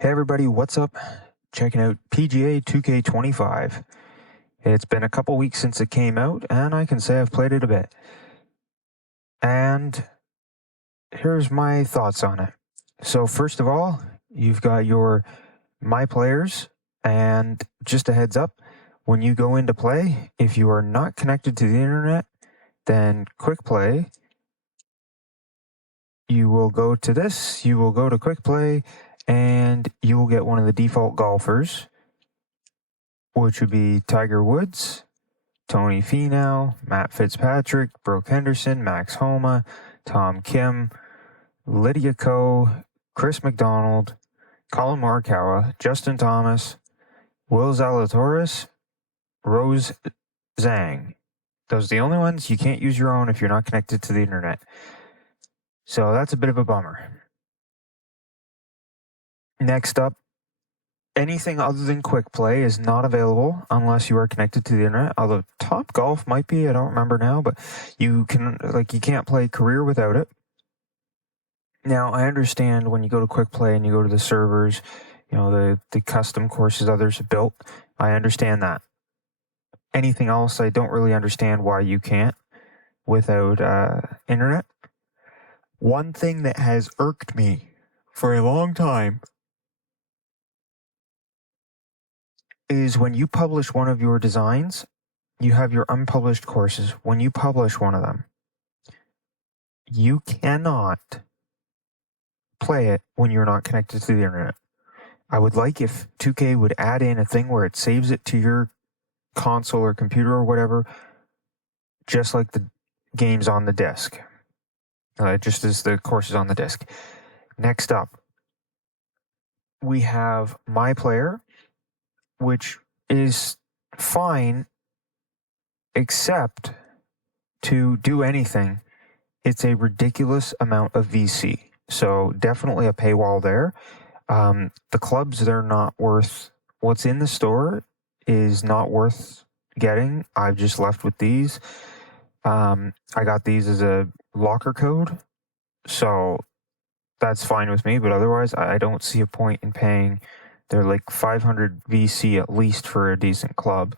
Hey everybody, what's up? Checking out PGA 2K25. It's been a couple weeks since it came out, and I can say I've played it a bit. And here's my thoughts on it. So first of all, you've got your My Players, and just a heads up, when you go into play, if you are not connected to the internet, then Quick Play, you will go to this, you will go to Quick Play, and you will get one of the default golfers, which would be Tiger Woods, Tony Finau, Matt Fitzpatrick, Brooke Henderson, Max Homa, Tom Kim, Lydia Ko, Chris McDonald, Colin Morikawa, Justin Thomas, Will Zalatoris, Rose Zhang. Those are the only ones. You can't use your own if you're not connected to the internet. So that's a bit of a bummer. Next up, anything other than Quick Play is not available unless you are connected to the internet. Although Top Golf might be, I don't remember now, but you can't play Career without it. Now, I understand when you go to Quick Play and you go to the servers, the custom courses others have built. I understand that. Anything else, I don't really understand why you can't without internet. One thing that has irked me for a long time is when you publish one of your designs, you have your unpublished courses. When you publish one of them, you cannot play it when you're not connected to the internet. I would like if 2K would add in a thing where it saves it to your console or computer or whatever, just like the games on the disc, just as the courses on the disc. Next up, we have My Player, which is fine, except to do anything, it's a ridiculous amount of VC. So definitely a paywall there. The clubs, they're not worth, what's in the store is not worth getting. I've just left with these. I got these as a locker code, so that's fine with me, but otherwise I don't see a point in paying. They're like 500 VC at least for a decent club.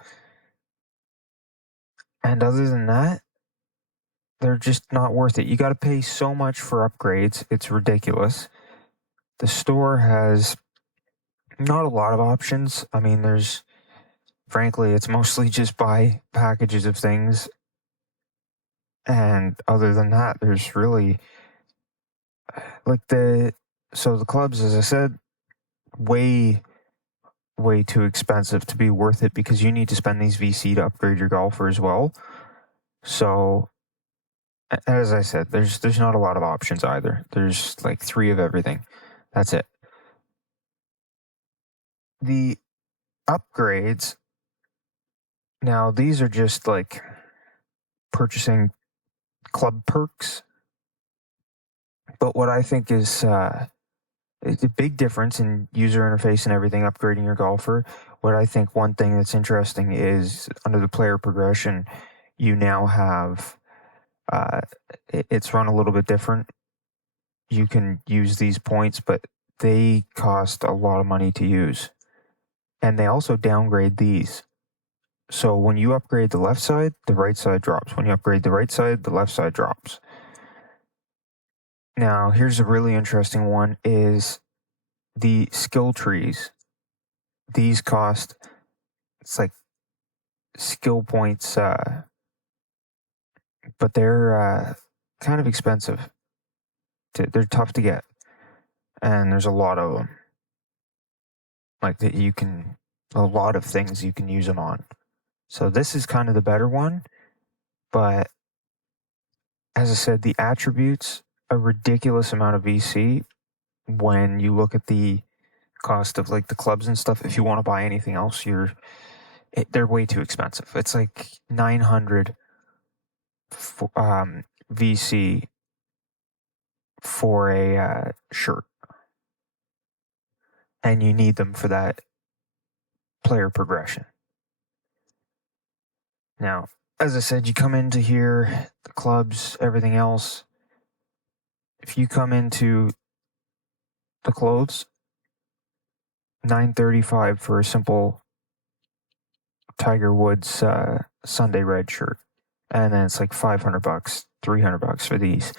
And other than that, they're just not worth it. You got to pay so much for upgrades. It's ridiculous. The store has not a lot of options. I mean, frankly, it's mostly just buy packages of things. And other than that, there's really the clubs, as I said, way too expensive to be worth it because you need to spend these VC to upgrade your golfer as well. So, as I said, there's not a lot of options either. There's like 3 of everything. That's it. The upgrades, now these are just like purchasing club perks. But what I think is a big difference in user interface and everything, upgrading your golfer. What I think one thing that's interesting is under the player progression, you now have, it's run a little bit different. You can use these points, but they cost a lot of money to use. And they also downgrade these. So when you upgrade the left side, the right side drops. When you upgrade the right side, the left side drops. Now, here's a really interesting one is the skill trees. These cost, it's like skill points, but they're kind of expensive. They're tough to get. And there's a lot of them. Like that a lot of things you can use them on. So this is kind of the better one. But as I said, the attributes, a ridiculous amount of VC when you look at the cost of like the clubs and stuff. If you want to buy anything else, they're way too expensive. It's like 900 VC for a shirt. And you need them for that player progression. Now, as I said, you come into here, the clubs, everything else. If you come into the clothes, $9.35 for a simple Tiger Woods Sunday red shirt, and then it's like $500, $300 for these.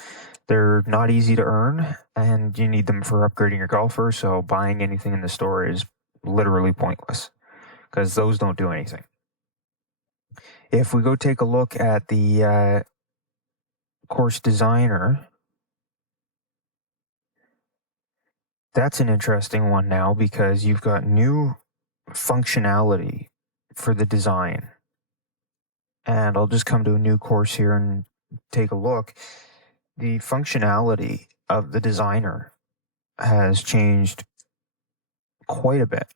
They're not easy to earn, and you need them for upgrading your golfer. So buying anything in the store is literally pointless because those don't do anything. If we go take a look at the course designer, that's an interesting one now because you've got new functionality for the design. And I'll just come to a new course here and take a look. The functionality of the designer has changed quite a bit.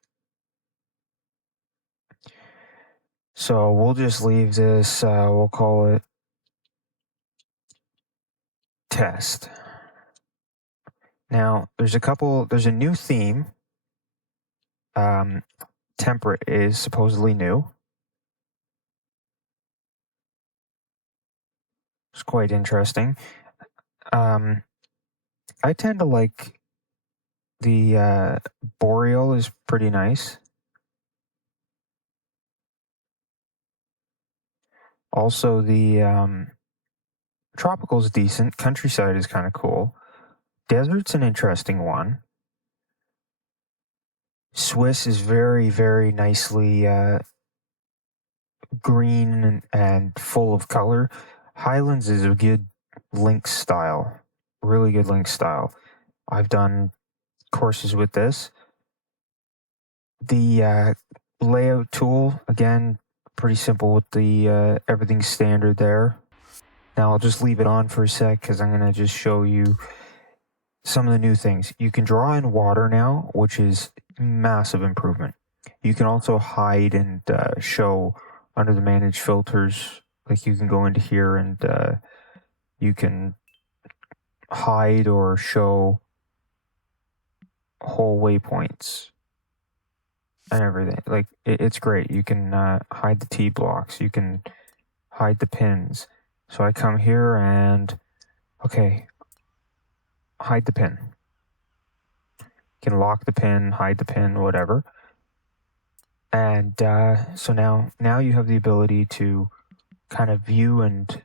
So we'll just leave this, we'll call it test. Now, there's a new theme. Temperate is supposedly new. It's quite interesting. I tend to like the Boreal is pretty nice. Also, the Tropical is decent. Countryside is kind of cool. Desert's an interesting one. Swiss is very, very nicely green and full of color. Highlands is a good link style, really good link style. I've done courses with this. The layout tool, again, pretty simple with the everything standard there. Now I'll just leave it on for a sec because I'm going to just show you some of the new things. You can draw in water now, which is massive improvement. You can also hide and show under the manage filters. Like you can go into here and you can hide or show whole waypoints and everything. Like it's great. You can hide the tee blocks. You can hide the pins. So I come here and okay, hide the pin. You can lock the pin, hide the pin, whatever. And so now you have the ability to kind of view and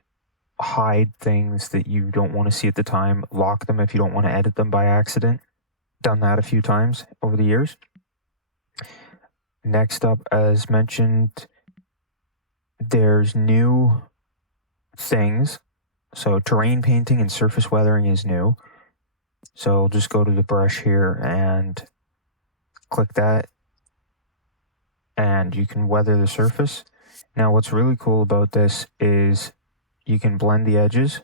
hide things that you don't want to see at the time, lock them if you don't want to edit them by accident. Done that a few times over the years. Next up, as mentioned, there's new things. So terrain painting and surface weathering is new. So just go to the brush here and click that, and you can weather the surface. Now what's really cool about this is you can blend the edges,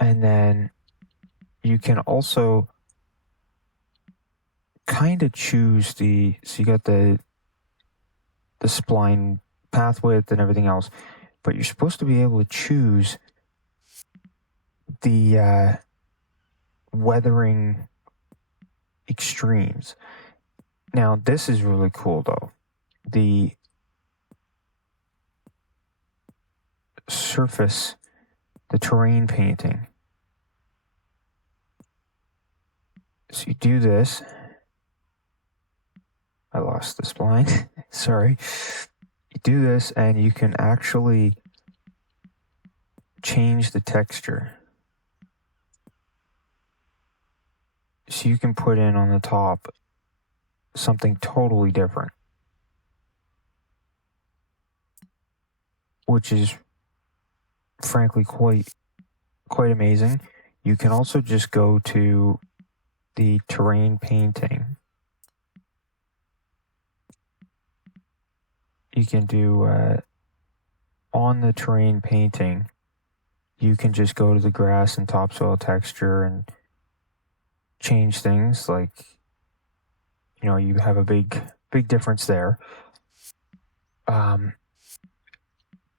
and then you can also kind of choose so you got the spline path width and everything else, but you're supposed to be able to choose the weathering extremes. Now this is really cool though. The surface, the terrain painting. So you do this. I lost the spline. Sorry. You do this and you can actually change the texture. So you can put in on the top something totally different, which is frankly quite amazing. You can also just go to the terrain painting. You can do on the terrain painting, you can just go to the grass and topsoil texture and change things. Like, you know, you have a big difference there.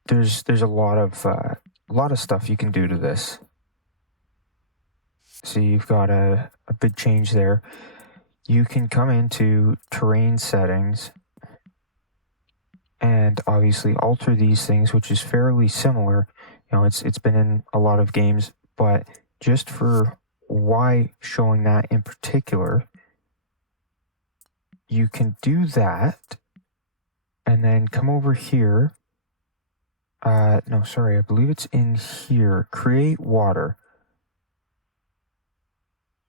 There's a lot of stuff you can do to this. So you've got a big change there. You can come into terrain settings and obviously alter these things, which is fairly similar. You know, it's been in a lot of games, but just for why showing that in particular. You can do that and then come over here. No, sorry, I believe it's in here. Create water.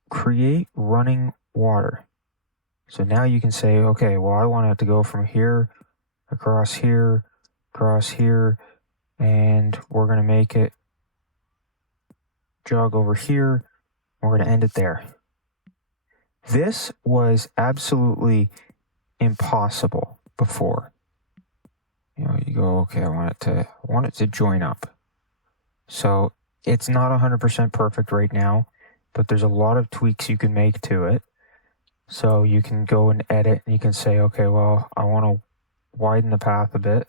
Create running water. So now you can say, okay, well, I want it to go from here, across here, and we're going to make it jog over here. We're going to end it there. This was absolutely impossible before. You go, okay, I want it to join up. So it's not 100% perfect right now, but there's a lot of tweaks you can make to it. So you can go and edit, and you can say, okay, well, I want to widen the path a bit.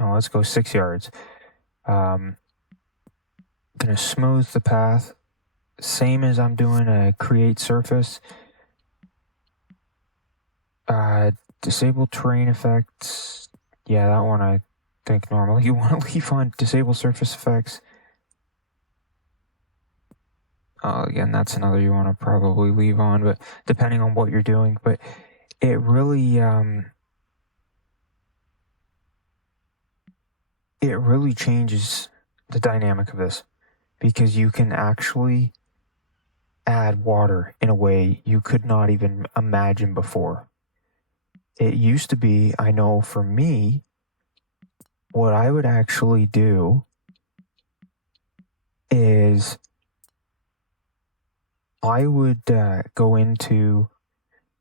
Let's go 6 yards. Gonna smooth the path, same as I'm doing a create surface. Disable terrain effects. Yeah, that one I think normally you want to leave on. Disable surface effects. Again, that's another you want to probably leave on, but depending on what you're doing. But it really changes the dynamic of this, because you can actually add water in a way you could not even imagine before. It used to be, I know for me, what I would actually do is I would go into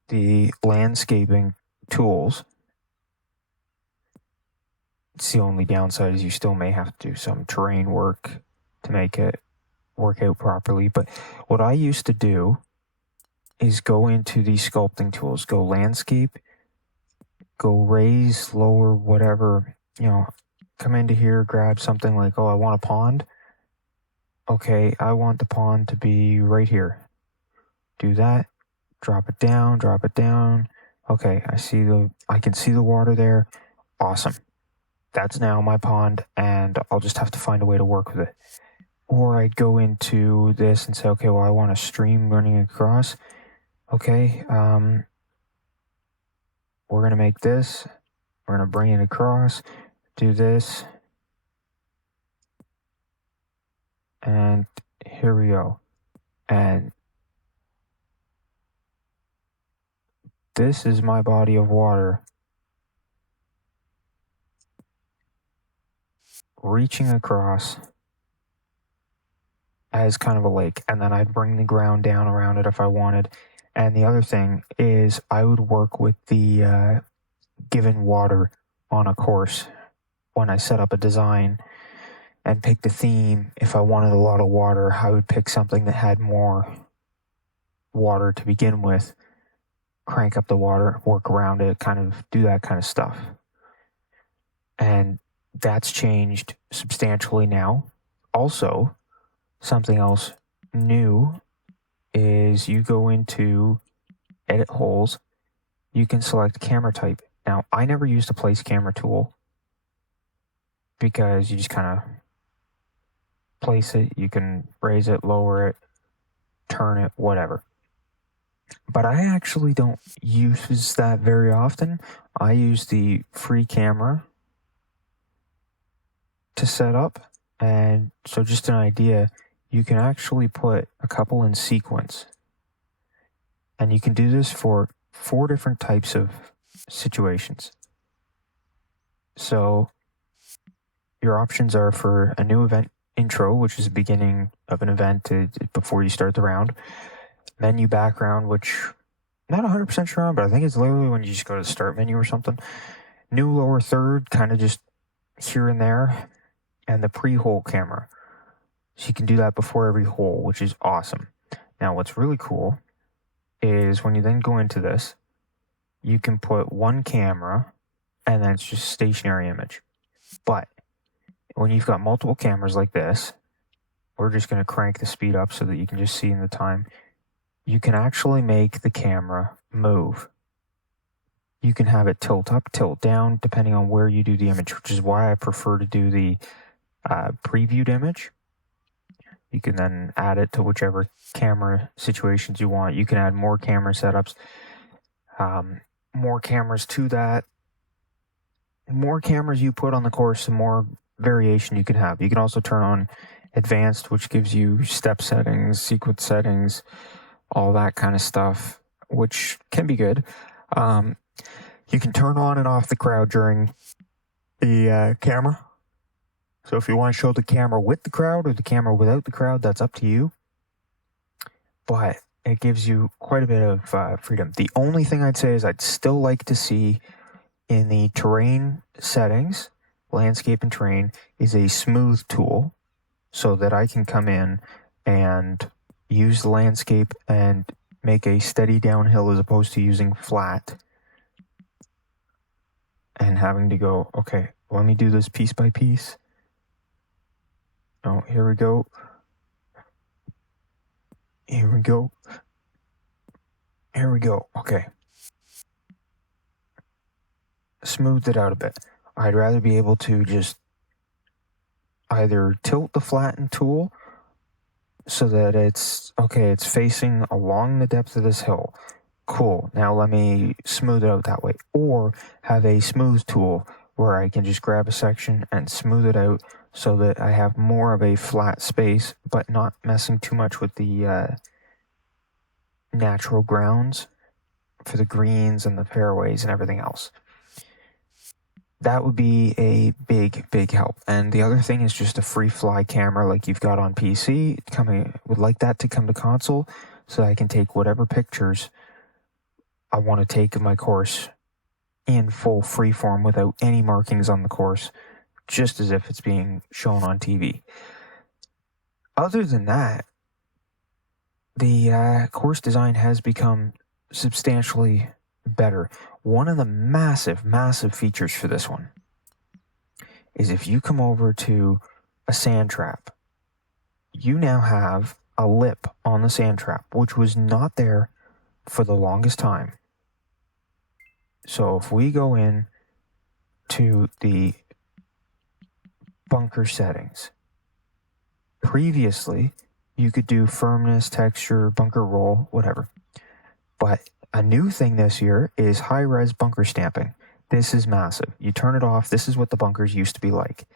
the landscaping tools. It's the only downside is you still may have to do some terrain work to make it work out properly. But what I used to do is go into these sculpting tools, go landscape, go raise, lower, whatever, come into here, grab something like, oh, I want a pond. Okay, I want the pond to be right here. Do that, drop it down. Okay, I can see the water there. Awesome. That's now my pond, and I'll just have to find a way to work with it. Or I'd go into this and say, okay, well, I want a stream running across. Okay, we're going to make this. We're going to bring it across, do this. And here we go. And this is my body of water reaching across as kind of a lake. And then I'd bring the ground down around it if I wanted. And the other thing is I would work with the given water on a course when I set up a design and pick the theme. If I wanted a lot of water, I would pick something that had more water to begin with, crank up the water, work around it, kind of do that kind of stuff. And that's changed substantially now. Also, something else new is you go into edit holes, you can select camera type. Now, I never used a place camera tool because you just kind of place it, you can raise it, lower it, turn it, whatever. But I actually don't use that very often. I use the free camera to set up. And so just an idea, you can actually put a couple in sequence. And you can do this for 4 different types of situations. So your options are for a new event intro, which is the beginning of an event before you start the round. Menu background, which I'm not 100% sure on, but I think it's literally when you just go to the start menu or something. New lower third, kind of just here and there. And the pre-hole camera. So you can do that before every hole, which is awesome. Now, what's really cool is when you then go into this, you can put one camera and then it's just stationary image. But when you've got multiple cameras like this, we're just going to crank the speed up so that you can just see in the time. You can actually make the camera move. You can have it tilt up, tilt down, depending on where you do the image, which is why I prefer to do the previewed image. You can then add it to whichever camera situations you want. You can add more camera setups, more cameras to that. The more cameras you put on the course, the more variation you can have. You can also turn on advanced, which gives you step settings, sequence settings, all that kind of stuff, which can be good. You can turn on and off the crowd during the camera. So if you want to show the camera with the crowd or the camera without the crowd, that's up to you. But it gives you quite a bit of freedom. The only thing I'd say is I'd still like to see in the terrain settings, landscape and terrain, is a smooth tool so that I can come in and use the landscape and make a steady downhill as opposed to using flat and having to go, okay, let me do this piece by piece. Oh, here we go. Here we go. Here we go. Okay. Smoothed it out a bit. I'd rather be able to just either tilt the flatten tool so that it's facing along the depth of this hill. Cool. Now let me smooth it out that way. Or have a smooth tool where I can just grab a section and smooth it out so that I have more of a flat space, but not messing too much with the natural grounds for the greens and the fairways and everything else. That would be a big help. And the other thing is just a free fly camera like you've got on PC. Would like that to come to console so I can take whatever pictures I want to take of my course in full freeform without any markings on the course, just as if it's being shown on TV. Other than that, the course design has become substantially better. One of the massive features for this one is if you come over to a sand trap, you now have a lip on the sand trap, which was not there for the longest time. So if we go in to the bunker settings, previously you could do firmness, texture, bunker roll, whatever. But a new thing this year is high-res bunker stamping. This is massive. You turn it off. This is what the bunkers used to be like.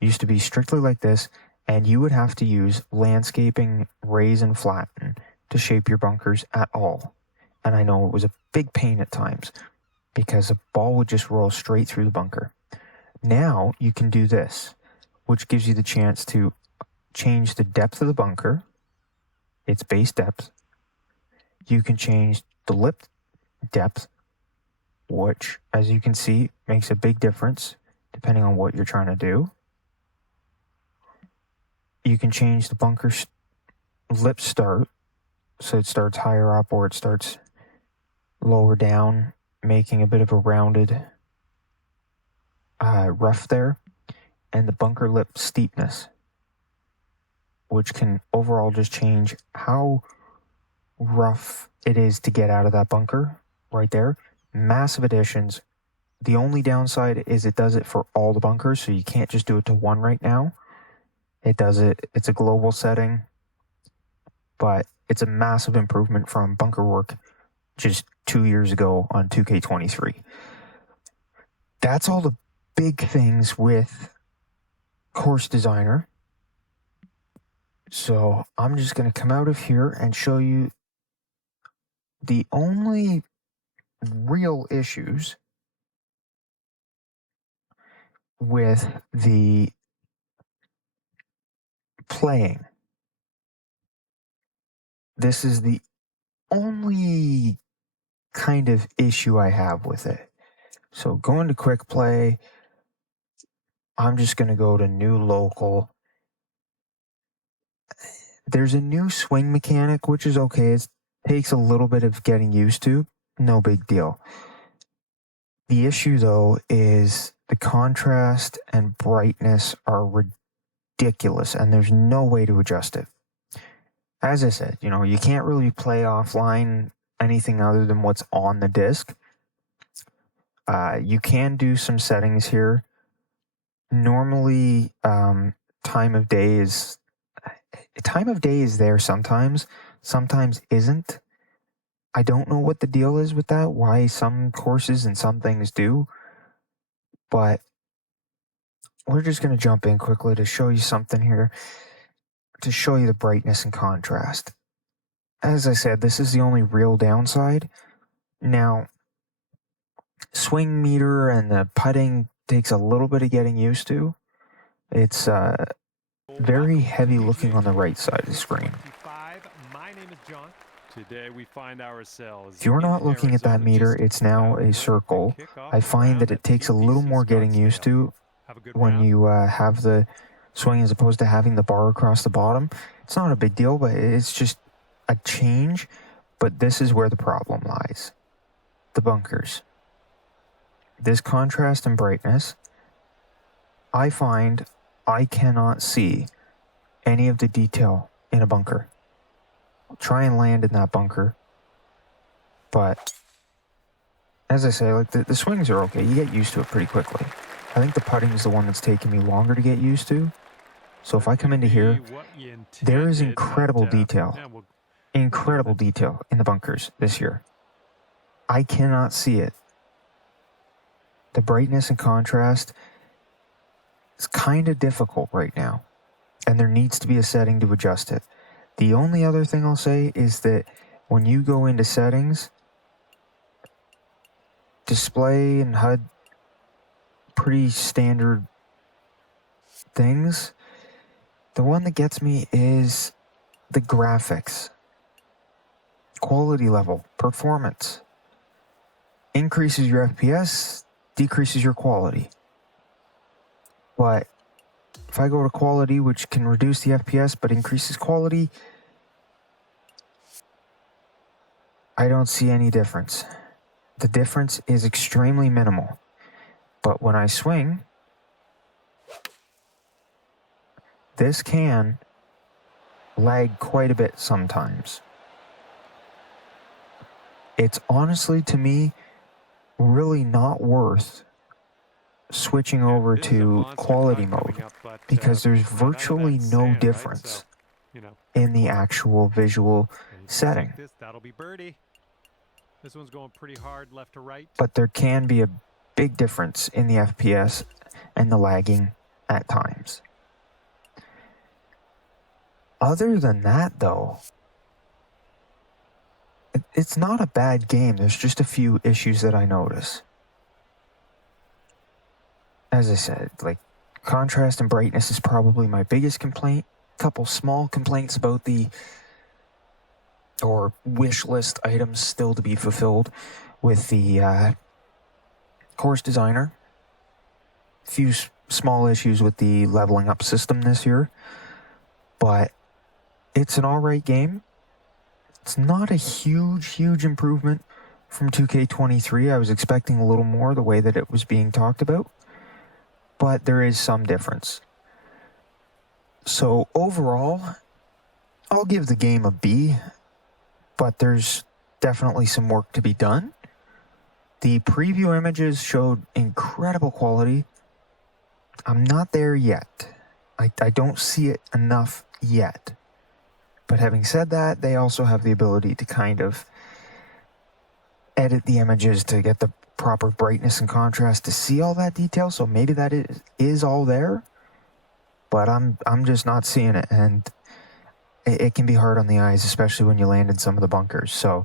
It used to be strictly like this, and you would have to use landscaping, raise and flatten to shape your bunkers at all. And I know it was a big pain at times because the ball would just roll straight through the bunker. Now you can do this, which gives you the chance to change the depth of the bunker, its base depth. You can change the lip depth, which, as you can see, makes a big difference depending on what you're trying to do. You can change the bunker lip start, so it starts higher up or it starts lower down, making a bit of a rounded rough there, and the bunker lip steepness, which can overall just change how rough it is to get out of that bunker right there. Massive additions. The only downside is it does it for all the bunkers, so you can't just do it to one right now. It does it. It's a global setting, but it's a massive improvement from bunker work just 2 years ago on 2K23. That's all the big things with Course Designer. So I'm just going to come out of here and show you the only real issues with the playing. This is the only kind of issue I have with it. So going to quick play, I'm just going to go to new local. There's a new swing mechanic, which is okay. It takes a little bit of getting used to. No big deal. The issue, though, is the contrast and brightness are ridiculous, and there's no way to adjust it. As I said, you can't really play offline anything other than what's on the disc. You can do some settings here. Normally, time of day is time of day is there sometimes isn't. I don't know what the deal is with that, why some courses and some things do, but we're just going to jump in quickly to show you something here, to show you the brightness and contrast. As I said, this is the only real downside. Now, swing meter and the putting takes a little bit of getting used to. It's very heavy looking on the right side of the screen. Today we find ourselves. If you're not looking at that meter, it's now a circle. I find that it takes a little more getting used to when you have the swing as opposed to having the bar across the bottom. It's not a big deal, but it's just a change. But this is where the problem lies. The bunkers. This contrast and brightness, I find I cannot see any of the detail in a bunker. I'll try and land in that bunker, but as I say, like the swings are okay. You get used to it pretty quickly. I think the putting is the one that's taken me longer to get used to. So if I come into here, there is incredible detail in the bunkers this year. I cannot see it. The brightness and contrast is kind of difficult right now, and there needs to be a setting to adjust it. The only other thing I'll say is that when you go into settings, display and HUD, pretty standard things. The one that gets me is the graphics, quality level, performance. Increases your FPS, decreases your quality. But if I go to quality, which can reduce the FPS but increases quality, I don't see any difference. The difference is extremely minimal. But when I swing, this can lag quite a bit sometimes. It's honestly, to me, really not worth switching over to quality mode because there's virtually no difference in the actual visual setting. That'll be birdie. This one's going pretty hard left to right. But there can be a big difference in the FPS and the lagging at times. Other than that, though, it's not a bad game. There's just a few issues that I notice. As I said, like, contrast and brightness is probably my biggest complaint. A couple small complaints about or wish list items still to be fulfilled with the course designer. A few small issues with the leveling up system this year. But it's an alright game. It's not a huge improvement from 2K23. I was expecting a little more the way that it was being talked about. But there is some difference. So overall, I'll give the game a B, but there's definitely some work to be done. The preview images showed incredible quality. I'm not there yet. I don't see it enough yet. But having said that, they also have the ability to kind of edit the images to get the proper brightness and contrast to see all that detail, so maybe that is all there, but I'm just not seeing it, and it can be hard on the eyes, especially when you land in some of the bunkers. So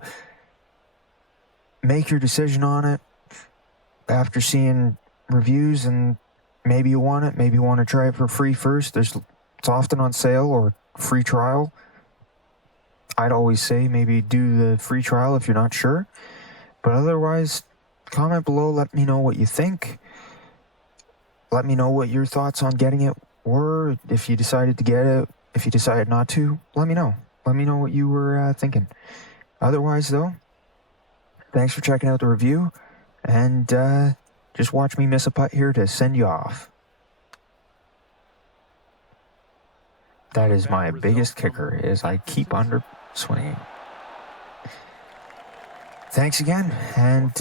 make your decision on it after seeing reviews, and maybe you want it, maybe you want to try it for free first. It's often on sale or free trial. I'd always say maybe do the free trial if you're not sure, but otherwise, comment below, let me know what you think. Let me know what your thoughts on getting it were. If you decided to get it, if you decided not to, let me know. Let me know what you were thinking. Otherwise, though, thanks for checking out the review, and just watch me miss a putt here to send you off. That is my biggest kicker, is I keep under swinging. Thanks again, and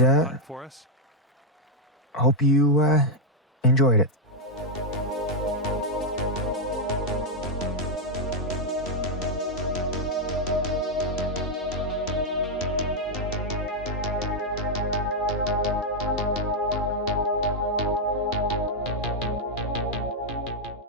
hope you enjoyed it.